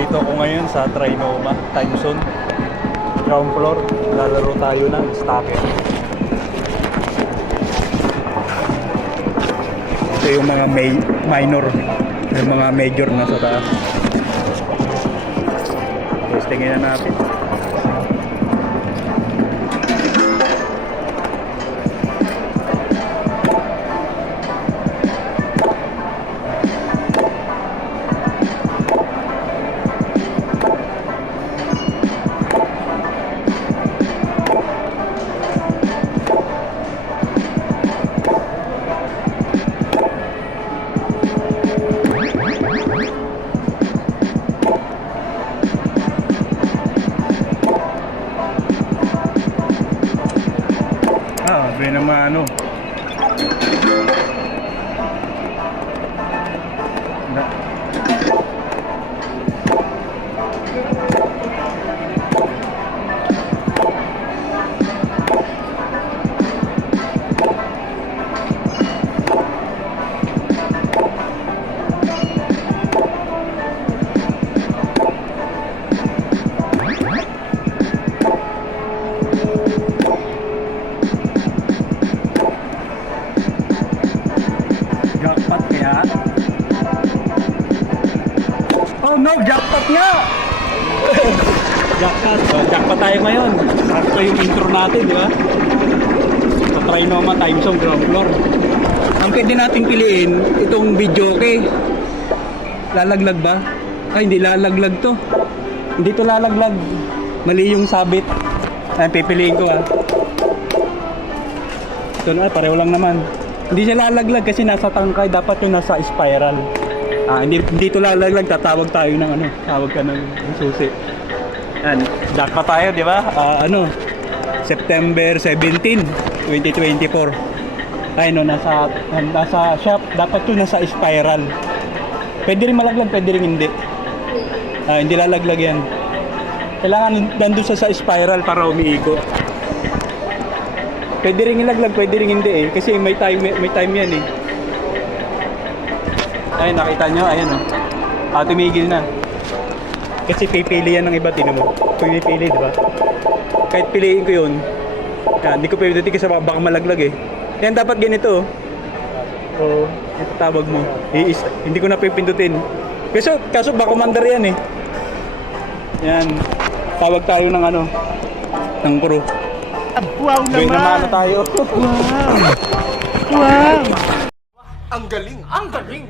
Nandito ako ngayon sa Trinoma, time zone. Ground floor, lalaro tayo ng stacker. Ito yung mga minor, yung mga major na sa taas. Testingin na natin. Sabi naman ano. Jackpot kaya? Oh no, jackpot nga! Jackpot, jackpot tayo ngayon. Sakto yung intro natin, di ba? Sa Trinoma time zone ground floor. Ang pwede natin piliin, itong video okay. Lalaglag ba? Ay, hindi lalaglag to. Hindi to lalaglag. Mali yung sabit. Ay, pipiliin ko ha. Ito na, pareho lang naman. Hindi siya lalaglag kasi nasa tangkay, dapat yung nasa spiral. Hindi ito lalaglag, tatawag tayo ng ano, tawag ka ng susi. Yan, jackpot tayo, di ba? September 17, 2024. Ay no, nasa shop, dapat yung nasa spiral. Pwede rin malaglag, pwede rin hindi. Hindi lalaglag yan. Kailangan nandun sa spiral para umiikot. Pwede rin ilaglag, pwede rin hindi eh. Kasi may time yan eh. Ayun, nakita nyo, ayun oh. Tumigil na. Kasi pipili yan ng iba, tinan mo. Pipili, di ba? Kahit piliin ko yun, hindi ko pwede kasi baka malaglag eh. Yan, dapat ganito oh. Ito tawag mo. Hindi ko na pipindutin. Kaso baka commander yan eh. Yan. Tawag tayo ng ano, ng crew. Wow naman! Gawin naman tayo. Wow! Wow! Ang galing! Ang galing!